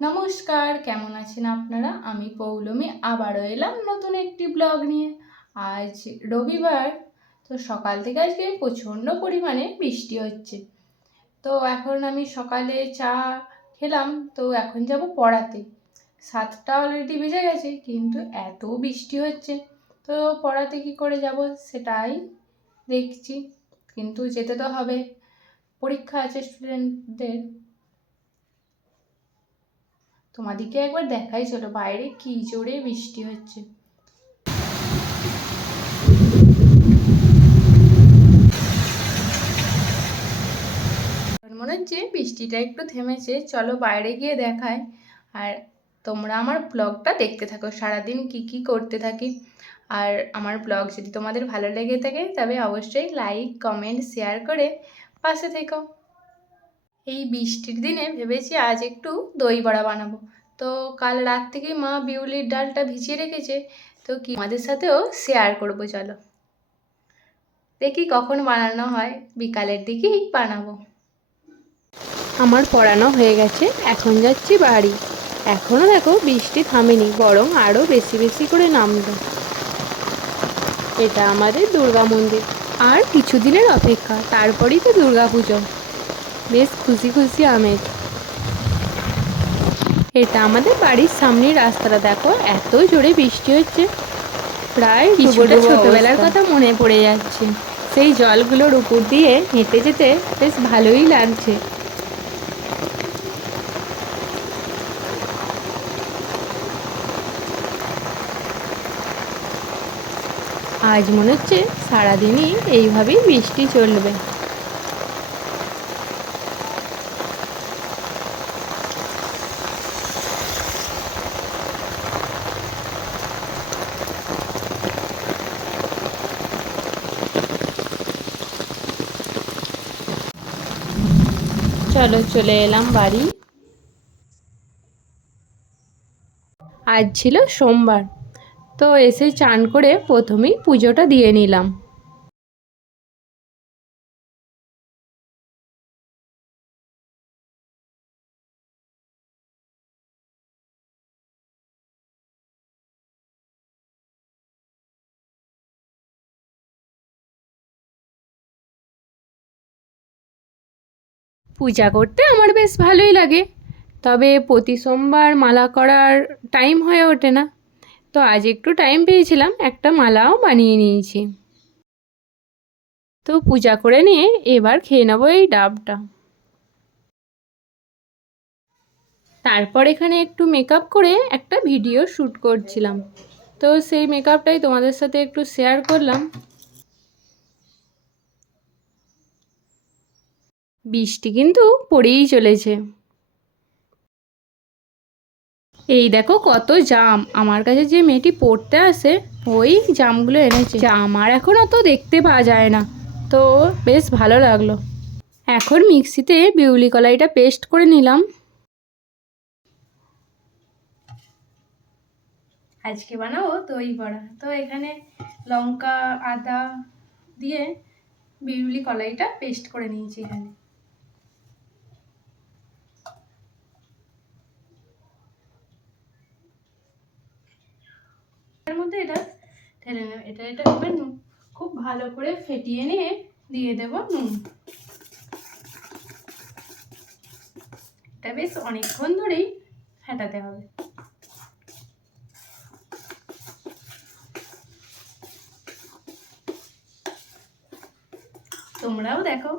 নমস্কার, কেমন আছেন আপনারা? আমি পৌলমী, আবারও এলাম নতুন একটি ব্লগ নিয়ে। আজ রবিবার, তো সকাল থেকে আজকে প্রচণ্ড পরিমাণে বৃষ্টি হচ্ছে। তো এখন আমি সকালে চা খেলাম, তো এখন যাব পড়াতে। সাতটা অলরেডি বেজে গেছে, কিন্তু এত বৃষ্টি হচ্ছে। তো পড়াতে কি করে যাব সেটাই দেখছি, কিন্তু যেতে তো হবে। পরীক্ষা আছে স্টুডেন্টদের তোমাদেরকে একবার দেখাই চলো বাইরে, কি জোরে বৃষ্টি হচ্ছে। মনে হচ্ছে বৃষ্টিটা একটু থেমেছে, চলো বাইরে গিয়ে দেখায় আর তোমরা আমার ব্লগটা দেখতে থাকো, সারাদিন কি কি করতে থাকি। আর আমার ব্লগ যদি তোমাদের ভালো লেগে থাকে, তবে অবশ্যই লাইক, কমেন্ট, শেয়ার করে পাশে থেকো। এই বৃষ্টির দিনে ভেবেছি আজ একটু দই বড়া বানাবো। তো কাল রাত থেকে মা বিউলির ডালটা ভিজিয়ে রেখেছে। তো কি আমাদের সাথেও শেয়ার করব, চলো। দেখি কখন বানানো হয়, বিকালের দিকেই বানাবো। আমার পড়ানো হয়ে গেছে, এখন যাচ্ছি বাড়ি। এখনও দেখো বৃষ্টি থামেনি, বরং আরও বেশি বেশি করে নামবে এটা আমাদের দুর্গা মন্দির। আর কিছুদিনের অপেক্ষা, তারপরেই তো দুর্গা পুজো বেশ খুশি খুশি আমেজ এটা আমাদের বাড়ির সামনের রাস্তাটা দেখো এত জোরে বৃষ্টি হচ্ছে। প্রায় কিছুটা ছোটবেলার কথা মনে পড়ে যাচ্ছে। সেই জলগুলোর উপর দিয়ে হেঁটে যেতে বেশ ভালোই লাগছে। আজ মনে হচ্ছে সারাদিনই এইভাবেই বৃষ্টি চলবে। চলো চলে এলাম বাড়ি। আজ ছিল সোমবার, তো এসে চান করে প্রথমেই পুজোটা দিয়ে নিলাম। পূজা করতে আমার বেশ ভালোই লাগে। তবে প্রতি সোমবার মালা করার টাইম হয়ে ওঠে না। তো আজ একটু টাইম পেয়েছিলাম, একটা মালাও বানিয়ে নিয়েছি। তো পূজা করে নিয়ে এবার খেয়ে নেব এই ডাবটা। তারপর এখানে একটু মেকআপ করে একটা ভিডিও শ্যুট করছিলাম। তো সেই মেকআপটাই তোমাদের সাথে একটু শেয়ার করলাম। বৃষ্টি কিন্তু পড়েই চলেছে। এই দেখো কত জাম। আমার কাছে যে মেয়েটি পড়তে আসে, ওই জামগুলো এনেছে। জাম আর এখন অত দেখতে পাওয়া যায় না। তো বেশ ভালো লাগল। এখন মিক্সিতে বিউলি কলাইটা পেস্ট করে নিলাম। আজকে বানাবো দই বড়া। তো এখানে লঙ্কা, আদা দিয়ে বিউলি কলাইটা পেস্ট করে নিয়েছি এখানে। মধ্যে এটা ঢেলে নেব। এটা এটা এবার নুন, খুব ভালো করে ফেটিয়ে নিয়ে দিয়ে দেব নুন। এটা বেশ অনেকক্ষণ ধরেই ফেটাতে হবে। তোমরাও দেখো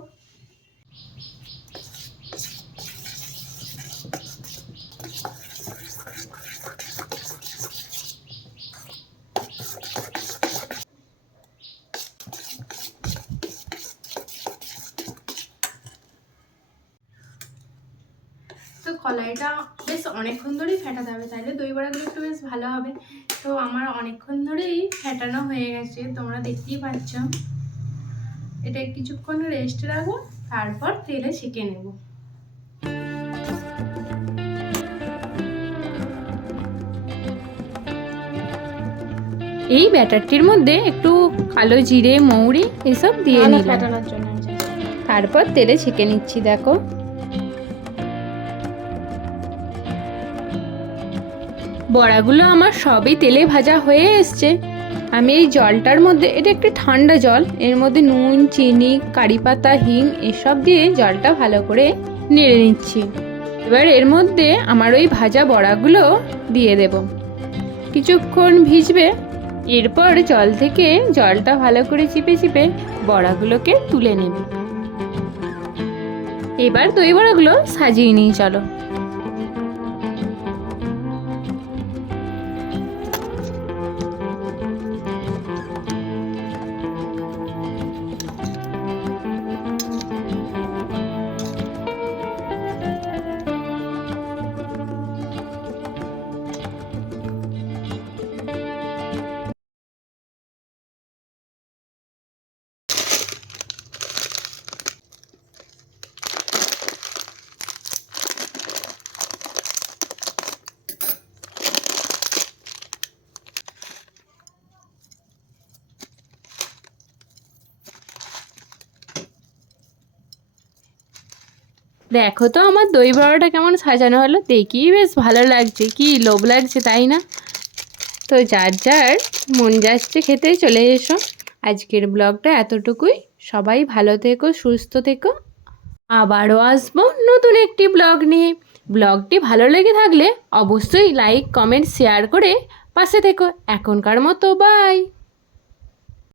তো কলাইটা বেশ অনেকক্ষণ ধরেই ফেটাতে হবে তাহলে দই বড়াগুলো একটু বেশ ভালো হবে। তো আমার অনেকক্ষণ ধরেই ফেটানো হয়ে গেছে তোমরা দেখতেই পাচ্ছ। এটা কিছুক্ষণ রেস্ট রাখব তারপর তেলে ছেঁকে নেব। এই ব্যাটারটির মধ্যে একটু কালো জিরে মৌরি এসব দিয়ে নিলাম। ফেটানোর জন্য। তারপর তেলে ছেঁকে নিচ্ছি দেখো। বড়াগুলো আমার সবই তেলে ভাজা হয়ে এসছে। আমি এই জলটার মধ্যে, এটা একটি ঠান্ডা জল, এর মধ্যে নুন, চিনি, কারি পাতা, হিং, এসব দিয়ে জলটা ভালো করে নেড়ে নিচ্ছি। এবার এর মধ্যে আমার ওই ভাজা বড়াগুলো দিয়ে দেব। কিছুক্ষণ ভিজবে, এরপর জল থেকে জলটা ভালো করে চিপে চিপে বড়াগুলোকে তুলে নেবে। এবার দই বড়াগুলো সাজিয়ে নিই, চলো। দেখো তো আমার দই বড়াটা কেমন সাজানো হলো দেখি বেশ ভালো লাগছে, কি লোভ লাগছে, তাই না? তো যার যার মন যাচ্ছে খেতে চলে এসো। আজকের ব্লগটা এতটুকুই, সবাই ভালো থেকো, সুস্থ থেকো। আবারও আসব নতুন একটি ব্লগ নিয়ে। ব্লগটি ভালো লেগে থাকলে অবশ্যই লাইক, কমেন্ট, শেয়ার করে পাশে থেকো। এখনকার মতো, বাই!